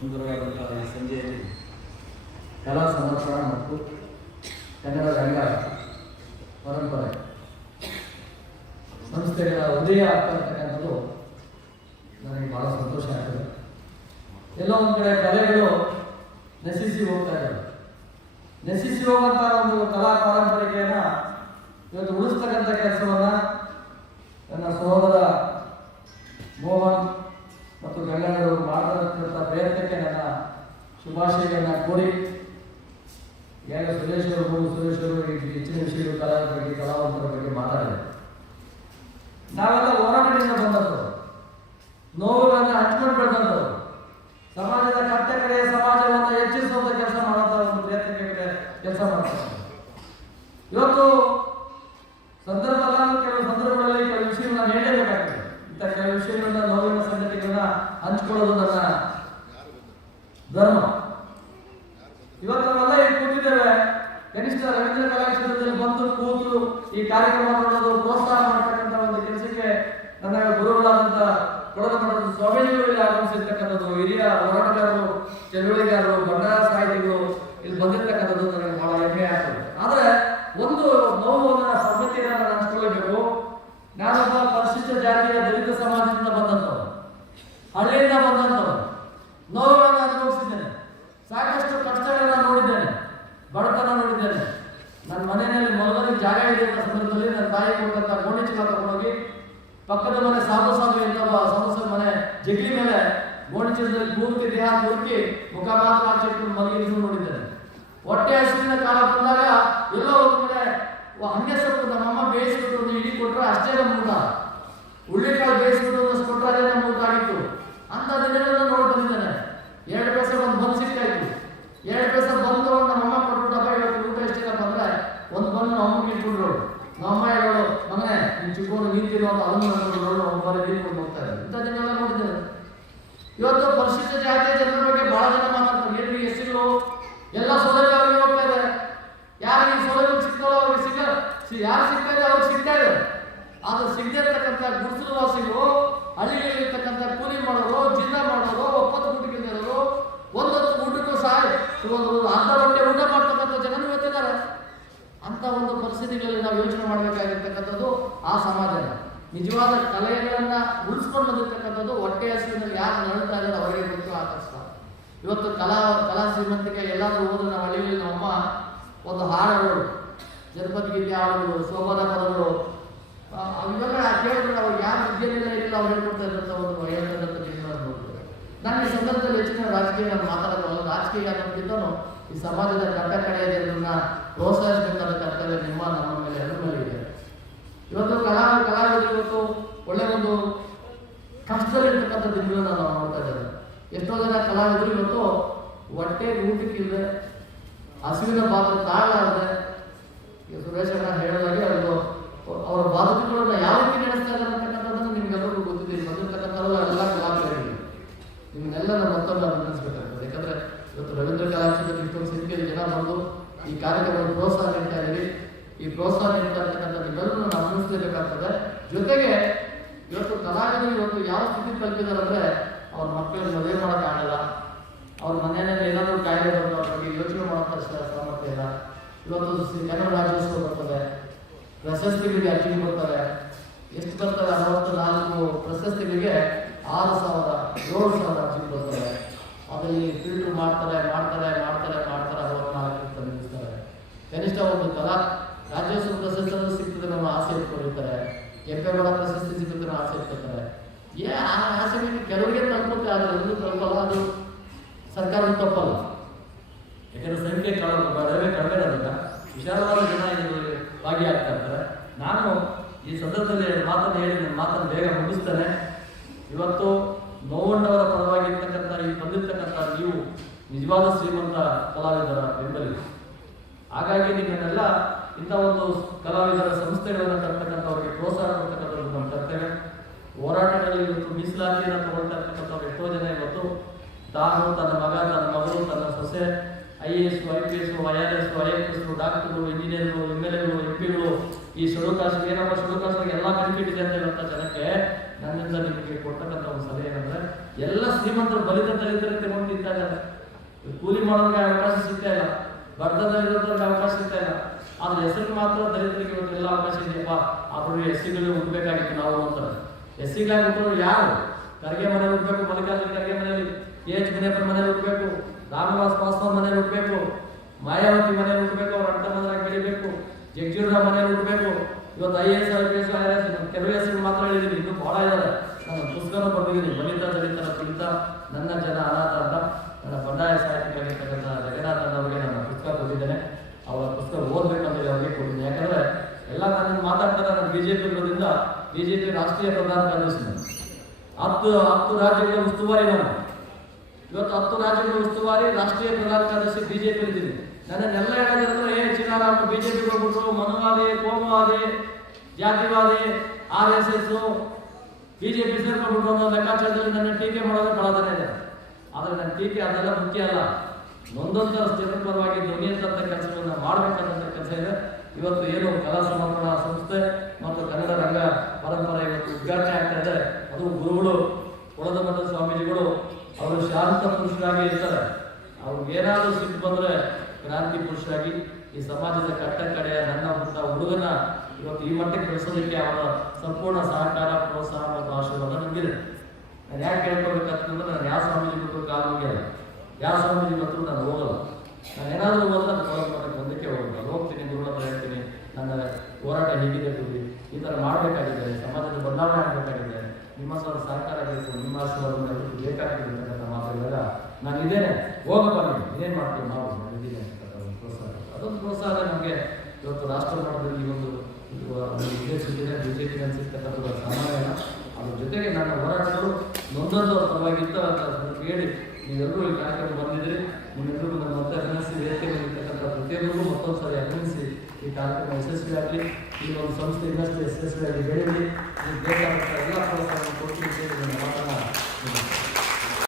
ಸುಂದರವಾದಂತಹ ಈ ಸಂಜೆಯಲ್ಲಿ ಕಲಾ ಸಮರ್ಪಣ ಮತ್ತು ಕನ್ನಡ ರಂಗ ಪರಂಪರೆ ಸಂಸ್ಥೆಗಳ ಉದಯ ಆಗ್ತಕ್ಕಂಥದ್ದು ನನಗೆ ಬಹಳ ಸಂತೋಷ ಆಗ್ತದೆ. ಎಲ್ಲೋ ಒಂದು ಕಡೆ ಕಲೆಗಳು ನಶಿಸಿ ಹೋಗ್ತಾ ಇದ್ದಾರೆ. ನಶಿಸಿ ಹೋಗುವಂತಹ ಒಂದು ಕಲಾ ಪಾರಂಪರಿಕೆಯನ್ನ ಇವತ್ತು ಉಳಿಸ್ತಕ್ಕಂಥ ಕೆಲಸವನ್ನ ನನ್ನ ಸಹೋದರ ಮೋಹನ್ ಮತ್ತು ಗಂಗಣ್ಣರು ಮಾಡತಕ್ಕಂಥ ಪ್ರಯತ್ನಕ್ಕೆ ನನ್ನ ಶುಭಾಶಯಗಳನ್ನ ಕೋರಿ, ಈಗ ಸುರೇಶ್ ಅವರು ಹೆಚ್ಚಿನ ವಿಷಯಗಳು ಕಲಾವಿದರ ಬಗ್ಗೆ ಕಲಾವಂತರ ಬಗ್ಗೆ ಮಾತಾಡಿದ್ದಾರೆ. ನಾವೆಲ್ಲ ಹೋರಾಟದಿಂದ ಬಂದವರು, ನೋವುಗಳನ್ನು ಹಂಚ್ಕೊಂಡು ಬೆಳೆದವರು, ಸಮಾಜದ ಕಟ್ಟ ಕಡೆಯ ಸಮಾಜವನ್ನು ಹೆಚ್ಚಿಸುವಂತ ಕೆಲಸ ಮಾಡುವಂತ ಒಂದು ಪ್ರಯತ್ನಕ್ಕೆ ಕೆಲಸ ಮಾಡ್ತಾರೆ. ಇವತ್ತು ಕೆಲವು ಸಂದರ್ಭಗಳಲ್ಲಿ ಕೆಲವು ವಿಷಯಗಳನ್ನ ಹೇಳಬೇಕಾಗ್ತದೆ. ಇಂಥ ಕೆಲವು ವಿಷಯಗಳನ್ನ, ನೋವಿನ ಸಂಗತಿಗಳನ್ನ ಹಂಚಿಕೊಳ್ಳೋದು ನನ್ನ ಧರ್ಮ. ಇವತ್ತು ನಾವೆಲ್ಲ ಇಲ್ಲಿ ಕೂತಿದ್ದೇವೆ, ಕನಿಷ್ಠ ರವೀಂದ್ರ ಕಲಾಕ್ಷೇತ್ರದಲ್ಲಿ ಬಂದು ಕೂತು ಈ ಕಾರ್ಯಕ್ರಮ ಮಾಡೋದು, ಪ್ರೋತ್ಸಾಹ ಮಾಡತಕ್ಕಂಥ ಒಂದು ಕೆಲಸಕ್ಕೆ ನನ್ನ ಗುರುಗಳಾದಂಥ ಕೊಡಗಮಠದ ಸ್ವಾಮೀಜಿಗಳಲ್ಲಿ ಆಗಮಿಸಿರ್ತಕ್ಕಂಥದ್ದು, ಹಿರಿಯ ಹೋರಾಟಗಾರರು, ಚಳುವಳಿಗಾರರು, ಬಣ್ಣ ಸಾಹಿತಿಗಳು ಇಲ್ಲಿ ಬಂದಿರ್ತಕ್ಕಂಥದ್ದು ನನಗೆ ಬಹಳ ಹೆಮ್ಮೆ ಆಗ್ತದೆ. ಆದ್ರೆ ಒಂದು ನೋವನ್ನು ಸಂಗತಿಯನ್ನು ನಾನು ಹಂಚ್ಕೊಳ್ಬೇಕು. ನಾನೊಬ್ಬ ಪರಿಶಿಷ್ಟ ಜಾತಿಯ ದಲಿತ ಸಮಾಜದಿಂದ ಬಂದಂಥವ್ರು, ಹಳ್ಳಿಯಿಂದ ಬಂದಂಥವ್ರು, ನೋವುಗಳನ್ನು ಅನುಭವಿಸಿದ್ದೇನೆ, ಸಾಕಷ್ಟು ಕಷ್ಟಗಳನ್ನ ನೋಡಿದ್ದೇನೆ, ಬಡತನ ನೋಡಿದ್ದೇನೆ. ನನ್ನ ಮನೆಯಲ್ಲಿ ಮಲಗೋದಕ್ಕೆ ಜಾಗ ಇದೆ ಅಂತ ಸಂದರ್ಭದಲ್ಲಿ ನನ್ನ ತಾಯಿ ಕೊಟ್ಟಂತ ಗೋಣಿ ಚೀಲ ತಗೊಂಡೋಗಿ ಪಕ್ಕದ ಮನೆ ಸಾಧು ಇನ್ನೊಬ್ಬ ಮನೆ ಜಗ್ಲಿ ಮೇಲೆ ಗೋಣಿ ಚೀಲದಲ್ಲಿ ಪೂರ್ತಿ ದೇಹ ಮುರುಕಿ ಮುಖ ಮಾತ್ರ ಆಚೆಟ್ಟು ಮಲಗಿದ್ರು ನೋಡಿದ್ದೇನೆ. ಹೊಟ್ಟೆ ಹಸಿವಿನ ಕಾಲ ಬಂದಾಗ ಎಲ್ಲೋ ಒಂದು ಕಡೆ ಹಂಗೆ ಸೊಪ್ಪು ನಮ್ಮಮ್ಮ ಬೇಯಿಸ್ಬಿಟ್ಟು ಒಂದು ಇಡೀ ಕೊಟ್ಟರೆ ಅಷ್ಟೇ ನಮ್ಮ ಊಟ, ಹುಳ್ಳಿಕಾಳು ಬೇಯಿಸ್ಬಿಟ್ಟು ಒಂದಷ್ಟು ಕೊಟ್ಟರೆ ಅದೇ ನಮ್ಮ ಊಟ ಆಗಿತ್ತು. ಅಂತ ದಿನಗಳನ್ನ ನೋಡಿ ಬಂದಿದ್ದೇನೆ. 2 ಪೈಸೆ ಒಂದು ಬಂದು ಸಿಕ್ಕಾಯ್ತು. 2 ಪೈಸೆ ಬಂದು ನಮ್ಮಮ್ಮ ಕೊಟ್ಬಿಟ್ಟಪ್ಪ ಇವತ್ತು ಊಟ ಎಷ್ಟಿಲ್ಲಪ್ಪ ಅಂದ್ರೆ ಒಂದು ಬಂದು ನಮ್ಮಮ್ಮಗೆ ಇಟ್ಬಿಟ್ರು. ನಮ್ಮಮ್ಮ ಹೇಳೋಳು, ಮಗನೇ ನೀನು ಚಿಕ್ಕೋನು ನಿಂತಿರೋ ಅಂತ ಅದನ್ನು ನೋಡು ಒಬ್ಬರೇ ನೀಡ್ಕೊಂಡು ಹೋಗ್ತಾ ಇದ್ದಾರೆ. ಇಂಥ ದಿನಗಳ ನೋಡಿದ್ದೇನೆ. ಇವತ್ತು ಪರಿಶಿಷ್ಟ ಜಾತಿಯ ಜನರ ಬಗ್ಗೆ ಬಹಳ ಜನ ಮಾತಾಡ್ತಾರೆ. ಏನು ಎಸ್ಸಿಗಳು ಎಲ್ಲ ಸೌಲಭ್ಯ ಅವರಿಗೆ ಹೋಗ್ತಾ ಇದ್ದಾರೆ. ಯಾರಿಗೆ ಸೌಲಭ್ಯ ಸಿಗ್ತಾರೋ ಅವ್ರಿಗೆ ಯಾರು ಸಿಗ್ತಾ ಇದೆ ಅವ್ರಿಗೆ ಸಿಗ್ತಾ ಇದೆ. ಆದ್ರೆ ಸಿಗದೇ ಇರ್ತಕ್ಕಂಥ ಗುಡಿಸಲು ವಾಸಿಗಳು, ಹಳ್ಳಿಗಳಿರ್ತಕ್ಕಂಥ ಕೂಲಿ ಮಾಡೋರು, ಜಿಲ್ಲಾ ಮಾಡೋರು, ಒಪ್ಪತ್ತು ಊಟಕ್ಕಿರೋರು, ಒಂದೊಂದು ಊಟಕ್ಕೂ ಸಹ ಅರ್ಧ ಹೊಟ್ಟೆ ಊಟ ಮಾಡ್ತಕ್ಕಂಥ ಜನರು ಇವತ್ತಿದ್ದಾರೆ. ಅಂತ ಒಂದು ಪರಿಸ್ಥಿತಿಗಳಲ್ಲಿ ನಾವು ಯೋಚನೆ ಮಾಡಬೇಕಾಗಿರ್ತಕ್ಕಂಥದ್ದು ಆ ಸಮಾಜ. ನಿಜವಾದ ಕಲೆಗಳನ್ನ ಉಳಿಸ್ಕೊಂಡು ಬಂದಿರ್ತಕ್ಕಂಥದ್ದು ಹೊಟ್ಟೆ ಹಸಿವಿನಲ್ಲಿ ಯಾರು ನಡೀತಾ ಇದ್ದಾರೆ ಅವರಿಗೆ ಗೊತ್ತು ಆ ಕಷ್ಟ. ಇವತ್ತು ಕಲಾ ಶ್ರೀಮಂತಿಕೆ ಎಲ್ಲಾದ್ರೂ ಹೋದ್ರೆ ನಾವು ಹಳ್ಳಿಯಲ್ಲಿ ನಮ್ಮಮ್ಮ ಒಂದು ಹಾಡುಗಳು, ಜನಪದ ಗೀತೆ ಹಾಡುಗಳು, ಸೋಬಾನ ಪದಗಳು ಅವೆಲ್ಲ ಕೇಳಿದ್ರೆ ಅವ್ರು ಯಾರು ವಿದ್ಯೆಲ್ಲ ಇಲ್ಲ ಅವ್ರು ಹೇಳ್ಕೊಡ್ತಾ ಇದ್ದಂಥ ಒಂದು ಹೇಳ್ತಕ್ಕಂಥ ಜೀವನ ನೋಡ್ತಾರೆ. ನಾನು ಈ ಸಂದರ್ಭದಲ್ಲಿ ಹೆಚ್ಚಿನ ರಾಜಕೀಯ ನಾನು ಮಾತಾಡೋದು, ರಾಜಕೀಯ ಅನ್ನೋದಕ್ಕಿಂತನೂ ಈ ಸಮಾಜದ ಕಟ್ಟ ಕಡೆಯ ಜನರನ್ನ ಪ್ರೋತ್ಸಾಹಿಸಬೇಕಾದ ಕರ್ತವ್ಯ ನಮ್ಮ ಮೇಲೆ ಎಲ್ಲರ ಮೇಲೆ ಇದೆ. ಇವತ್ತು ಕಲಾವಿದರು ಇವತ್ತು ಒಳ್ಳೆ ಒಂದು ಕಷ್ಟದಲ್ಲಿರ್ತಕ್ಕಂಥ ದಿನಗಳನ್ನ ನಾವು ನೋಡ್ತಾ ಇದ್ದೇವೆ. ಎಷ್ಟೋ ಜನ ಕಲಾವಿದರು ಇವತ್ತು ಹೊಟ್ಟೆ ಊಟಕ್ಕಿಲ್ಲದೆ, ಹಸಿವಿನ ಪಾತ್ರ ತಾಳಲಾರದೆ, ಸುರೇಶ್ ಅಣ್ಣ ಹೇಳೋದಾಗಿ ಅವರ ಬಾಧಕಗಳನ್ನ ಯಾವ ರೀತಿ ನಡೆಸ್ತಾ ಇದ್ದಾರೆ ಅಂತಕ್ಕಂಥದ್ದನ್ನು ನಿಮ್ಗೆಲ್ಲರಿಗೂ ಗೊತ್ತಿದೆ. ಬಂದಿರ್ತಕ್ಕಂಥವ್ರು ಎಲ್ಲ ಕಲಾವಿದರಿಗೆ ನಿಮ್ಗೆಲ್ಲ ನಮ್ಮ ಮತ್ತೊಂದು ಅಭಿನಂದಿಸಬೇಕಾಗ್ತದೆ. ಯಾಕಂದ್ರೆ ಇವತ್ತು ರವೀಂದ್ರ ಕಲಾಕ್ಷೇತ್ರದಲ್ಲಿ ಇಷ್ಟೊಂದು ಸಂಖ್ಯೆಯ ಜನ ಬಂದು ಈ ಕಾರ್ಯಕ್ರಮವನ್ನು ಪ್ರೋತ್ಸಾಹ ನೀಡ್ತಾ ಇದ್ದೀವಿ. ಈ ಪ್ರೋತ್ಸಾಹ ನೀಡ್ತಾ ಇರ್ತಕ್ಕಂಥ ನಿಮ್ಮೆಲ್ಲರೂ ನಾವು ಅಭಿನಂದಿಸಬೇಕಾಗ್ತದೆ. ಜೊತೆಗೆ ಇವತ್ತು ಕಲಾವಿದರು ಇವತ್ತು ಯಾವ ಸ್ಥಿತಿ ತಲುಪಿದ್ದಾರೆ ಅಂದ್ರೆ ಅವ್ರ ಮಕ್ಕಳನ್ನ ಮದುವೆ ಮಾಡೋಕ್ಕಾಗಲ್ಲ, ಅವ್ರ ಮನೆಯಲ್ಲಿ ಏನಾದರೂ ಕಾಯಿಲೆ ಬಂದು ಅವ್ರ ಬಗ್ಗೆ ಯೋಚನೆ ಮಾಡೋಕ್ಕಷ್ಟ ಸಾಮರ್ಥ್ಯ ಇಲ್ಲ. ಇವತ್ತು ಕನ್ನಡ ರಾಜ್ಯೋತ್ಸವ ಬರ್ತದೆ, ಪ್ರಶಸ್ತಿಗಳಿಗೆ ಅರ್ಜಿ ಬರ್ತಾರೆ. ಎಷ್ಟು ಬರ್ತಾರೆ? 64 ಪ್ರಶಸ್ತಿಗಳಿಗೆ 6,000 7,000 ಅರ್ಜಿ ಬರ್ತಾರೆ. ಅದರಲ್ಲಿ ಫಿಲ್ಟರ್ ಮಾಡ್ತಾರೆ 64 ತಂದಿರ್ತಾರೆ. ಕನಿಷ್ಠ ಒಂದು ರಾಜ್ಯೋತ್ಸವ ಪ್ರಶಸ್ತಿ ಸಿಗ್ತದೆ ನಮ್ಮ ಆಸೆ ಇಟ್ಕೊಂಡಿರ್ತಾರೆ. ಕೆಂಪೇಗೌಡ ಪ್ರಶಸ್ತಿ ಸಿಗುತ್ತೆ ನಮ್ಮ ಆಸೆ ಇಟ್ಕೊಳ್ತಾರೆ. ಆ ಆಸೆ ಕೆಲವರಿಗೆ ತಲುಪುತ್ತೆ, ಆದರೆ ಎಲ್ಲರೂ ತಲುಪಲ್ಲ. ಅದು ಸರ್ಕಾರದ ತಪ್ಪಲ್ಲ. ಯಾಕಂದ್ರೆ ಸಂಖ್ಯೆ ಕಡಿಮೆ ಇರೋದ್ರಿಂದ ವಿಶಾಲವಾದ ಜನ ಇದರಲ್ಲಿ ಭಾಗಿಯಾಗ್ತಾ ಇರ್ತಾರೆ. ನಾನು ಈ ಸಂದರ್ಭದಲ್ಲಿ ನನ್ನ ಮಾತನ್ನು ಬೇಗ ಮುಗಿಸ್ತೇನೆ. ಇವತ್ತು ನೋವುಂಡವರ ಪರವಾಗಿರ್ತಕ್ಕಂಥ ಈ ಬಂದಿರ್ತಕ್ಕಂಥ ನೀವು ನಿಜವಾದ ಶ್ರೀಮಂತ ಕಲಾವಿದರ ಬೆಂಬಲಿಗೆ. ಹಾಗಾಗಿ ನಿಮ್ಮನ್ನೆಲ್ಲ ಇಂಥ ಒಂದು ಕಲಾವಿದರ ಸಂಸ್ಥೆಗಳನ್ನು ತರ್ತಕ್ಕಂಥವ್ರಿಗೆ ಪ್ರೋತ್ಸಾಹ ಕೊಡ್ತಕ್ಕಂಥದ್ದು ನಮ್ಮ ಕರ್ತವ್ಯ. ಹೋರಾಟಗಳಲ್ಲಿ ಇವತ್ತು ಮೀಸಲಾತಿಯನ್ನು ತಗೊಳ್ತಾ ಇರ್ತಕ್ಕಂಥವ್ರು ಎಷ್ಟೋ ಜನ ಇವತ್ತು ತಾನು, ತನ್ನ ಮಗ, ತನ್ನ ಮಗಳು, ತನ್ನ ಸೊಸೆ IAS, IPS, IRS, IFS, ಡಾಕ್ಟರ್ಗಳು, ಇಂಜಿನಿಯರ್ಗಳು, MLAಗಳು, MP ಗಳು ಈ ಶುಡುಕಾಶಿಗೆ ಏನಪ್ಪ ಶುಡುಕಾಶಿಗೆ ಎಲ್ಲ ಬೆನಿಫಿಟ್ ಇದೆ ಅಂತ ಹೇಳುವಂಥ ಜನಕ್ಕೆ ನನ್ನಿಂದ ನಿಮಗೆ ಕೊಡ್ತಕ್ಕಂಥ ಒಂದು ಸಲಹೆ ಏನಂದ್ರೆ ಎಲ್ಲ ಶ್ರೀಮಂತರು ಬಲಿತ ದಲಿತರಿಗೆ ತಗೊಂಡು ತಿಂತಾ ಇದ್ದಾರೆ. ಕೂಲಿ ಮಾಡೋರಿಗೆ ಅವಕಾಶ ಸಿಗ್ತಾ ಇಲ್ಲ, ಬಡತನದಲ್ಲಿರೋರಿಗೆ ಅವಕಾಶ ಸಿಗ್ತಾ ಇಲ್ಲ. ಆದ್ರೆ ಹೆಸರಿಗೆ ಮಾತ್ರ ದಲಿತರಿಗೆ ಇವತ್ತು ಎಲ್ಲ ಅವಕಾಶ ಇದೆಯಪ್ಪ. ಆದ್ರೂ ಎಸ್ಸಿಗಳಿಗೆ ಹುಡ್ಬೇಕಾಗಿತ್ತು ನಾವು ಅಂತಾರೆ. ಎಸ್ಸಿಗಾಗಿ ಹುಟ್ಟೋರು ಯಾರು? ಖರ್ಗೆ ಮನೇಲಿ ಹುಡ್ಬೇಕು, ಮಲ್ಲಿಕಾರ್ಜುನ ಖರ್ಗೆ ಮನೆಯಲ್ಲಿ, KH ಮುನಿಯಪ್ಪನ ಮನೇಲಿ ಹುಡ್ಬೇಕು, ರಾಮನಿವಾಸ್ ಪಾಸ್ವಾನ್ ಮನೇಲಿ ಹುಡ್ಬೇಕು, ಮಾಯಾವತಿ ಮನೇಲಿ ಹುಡ್ಬೇಕು, ಅವ್ರ ಅಣ್ಣ ಮನೆಯಾಗಿ ಬೆಳಿಬೇಕು, ಜಗಜೀವರಾಮ್ ಮನೇಲಿ ಹುಡ್ಬೇಕು. ಇವತ್ತು IAS IPS IRS ಕೆಲವು ಹೆಸರು ಮಾತ್ರ ಹೇಳಿದೀನಿ, ಇನ್ನೂ ಬಹಳ ಇದ್ದಾರೆ. ನಾನು ಪುಸ್ತಕನೂ ಬರ್ದಿದ್ದೀನಿ, ಬಲಿತ ದಲಿತರ ಕುರಿತ ನನ್ನ ಜನ ಅನಾಥ ಅಂತ. ನನ್ನ ಬಂಡಾಯ ಸಾಹಿತ್ಯವಾಗಿರ್ತಕ್ಕಂಥ ಜಗನ್ನಾಥನ್ ಅವರಿಗೆ ನನ್ನ ಪುಸ್ತಕ ಕೊಟ್ಟಿದ್ದೇನೆ. ಅವರ ಪುಸ್ತಕ ಓದ್ಬೇಕಂತ ಹೇಳಿ ಅವರಿಗೆ ಕೊಟ್ಟಿದ್ದೀನಿ. ಯಾಕಂದ್ರೆ ಎಲ್ಲ ನಾನು ಮಾತಾಡ್ತಾರೆ, ನಾನು BJP ಇರೋದ್ರಿಂದ BJP ರಾಷ್ಟ್ರೀಯ ಪ್ರಧಾನ ಕಾರ್ಯದರ್ಶಿ. 10 ರಾಜ್ಯಗಳ ಉಸ್ತುವಾರಿ ನಾನು. ಇವತ್ತು 10 ರಾಜ್ಯಗಳ ಉಸ್ತುವಾರಿ ರಾಷ್ಟ್ರೀಯ ಪ್ರಧಾನ ಕಾರ್ಯದರ್ಶಿ BJP ಇದ್ದೀನಿ. ನನ್ನೆಲ್ಲ ಹೇಳೋದಂದ್ರೆ ಚಿನ್ನಾರಾಮ BJP ಹೋಗ್ಬಿಟ್ರು, ಮನುವಾದಿ, ಕೋಮುವಾದಿ, ಜಾತಿವಾದಿ, RSS, BJP ಸೇರ್ಕೊಂಡ್ಬಿಟ್ರು ಅನ್ನೋ ಲೆಕ್ಕಾಚಾರದಲ್ಲಿ ನನ್ನ ಟೀಕೆ ಮಾಡೋದು ಬಹಳ ಜನ ಇದೆ. ಆದರೆ ನನ್ನ ಟೀಕೆ ಅದೆಲ್ಲ ಮುಖ್ಯ ಅಲ್ಲ. ನೊಂದೊಂದರ ಜನರ ಪರವಾಗಿ ಧ್ವನಿಯಂತಹ ಕೆಲಸಗಳನ್ನ ಮಾಡಬೇಕಂತ ಕೆಲಸ ಇದೆ. ಇವತ್ತು ಏನು ಕಲಾ ಸಮರ್ಪಣಾ ಸಂಸ್ಥೆ ಮತ್ತು ಕನ್ನಡ ರಂಗ ಪರಂಪರೆ ಇವತ್ತು ಉದ್ಘಾಟನೆ ಆಗ್ತಾ ಇದೆ. ಅದು ಗುರುಗಳು ಕೊಳದ ಮಠದ ಸ್ವಾಮೀಜಿಗಳು ಅವರು ಶಾಂತ ಪುರುಷರಾಗಿ ಇರ್ತಾರೆ. ಅವ್ರಿಗೆ ಏನಾದರೂ ಸಿಟ್ಟು ಬಂದರೆ ಕ್ರಾಂತಿ ಪುರುಷರಾಗಿ ಈ ಸಮಾಜದ ಕಟ್ಟ ಕಡೆಯ ನನ್ನ ಹುಡುಗನ ಇವತ್ತು ಈ ಮಟ್ಟಕ್ಕೆ ಬೆಳೆಸೋದಕ್ಕೆ ಅವರ ಸಂಪೂರ್ಣ ಸಹಕಾರ, ಪ್ರೋತ್ಸಾಹ ಮತ್ತು ಆಶೀರ್ವಾದ ನಮಗಿದೆ. ನಾನು ಯಾಕೆ ಕೇಳ್ಕೊಬೇಕಂತಂದ್ರೆ ನಾನು ಯಾವ ಸ್ವಾಮೀಜಿ ಬಿಟ್ಟು ಕಾಲು ಹೋಗ್ಯಲ್ಲ, ಯಾವ ಸ್ವಾಮೀಜಿ ಬಂದರೂ ನಾನು ಹೋಗಲ್ಲ. ನಾನು ಏನಾದರೂ ಹೋದ್ರೆ ಅದು ಕೊಳದ ಮಠಕ್ಕೆ ಒಂದಕ್ಕೆ ಹೋಗಲ್ಲ, ಹೋಗ್ತೀನಿ, ಗುರುಗಳ ಹತ್ರ ಹೇಳ್ತೀನಿ, ನನ್ನ ಹೋರಾಟ ಹೀಗಿದೆ ಗುರುವಿ, ಈ ಥರ ಮಾಡಬೇಕಾಗಿದೆ, ಸಮಾಜದ ಬದಲಾವಣೆ ಆಗಬೇಕಾಗಿದೆ, ನಿಮ್ಮ ಸಹಕಾರ ಬೇಕು, ನಿಮ್ಮ ಆಶೀರ್ವಾದ ಬೇಕಾಗಿದೆ ಅಂತಕ್ಕಂಥ ಮಾತಾಡಿದಾಗ ನಾನು ಇದೇನೆ, ಹೋಗಪ್ಪ ನೀವು ಇದೇನು ಮಾಡ್ತೀನಿ ನಾವು ಇದ್ದೀನಿ ಅಂತಕ್ಕಂಥ ಒಂದು ಪ್ರೋತ್ಸಾಹ. ಅದೊಂದು ಪ್ರೋತ್ಸಾಹ ನಮಗೆ ಇವತ್ತು ರಾಷ್ಟ್ರ ಮಟ್ಟದಲ್ಲಿ ಈ ಒಂದು ಉದ್ದೇಶಿಸಿದೆ. BJP ಅನಿಸಿರ್ತಕ್ಕಂಥದ್ದು ಸಾಮಾನ್ಯ. ಅದ್ರ ಜೊತೆಗೆ ನನ್ನ ಹೋರಾಟಗಳು ನೊಂದೊಂದು ಪರವಾಗಿತ್ತು ಅಂತ ಹೇಳಿ ನೀವೆಲ್ಲರೂ ಈ ಕಾರ್ಯಕ್ರಮ ಬಂದಿದ್ದೀರಿ. ನಿಮ್ಮೆಲ್ಲರಿಗೂ ನನ್ನ ಮತ್ತೆ ಅಭಿನಯಿಸಿ ವೇದಿಕೆ ಬಂದಿರ್ತಕ್ಕಂಥ ಪ್ರತಿಯೊಬ್ಬರಿಗೂ ಮತ್ತೊಂದು ಸಾರಿ ಅಭಿನಯಿಸಿ ಈ ಕಾರ್ಯಕ್ರಮ ಯಶಸ್ವಿಯಾಗಲಿ, ಈ ಒಂದು ಸಂಸ್ಥೆ ಇನ್ನಷ್ಟು ಯಶಸ್ವಿಯಾಗಿ ಬೆಳೆಯಲಿ, ಈ ಬೇಕಾದಂಥ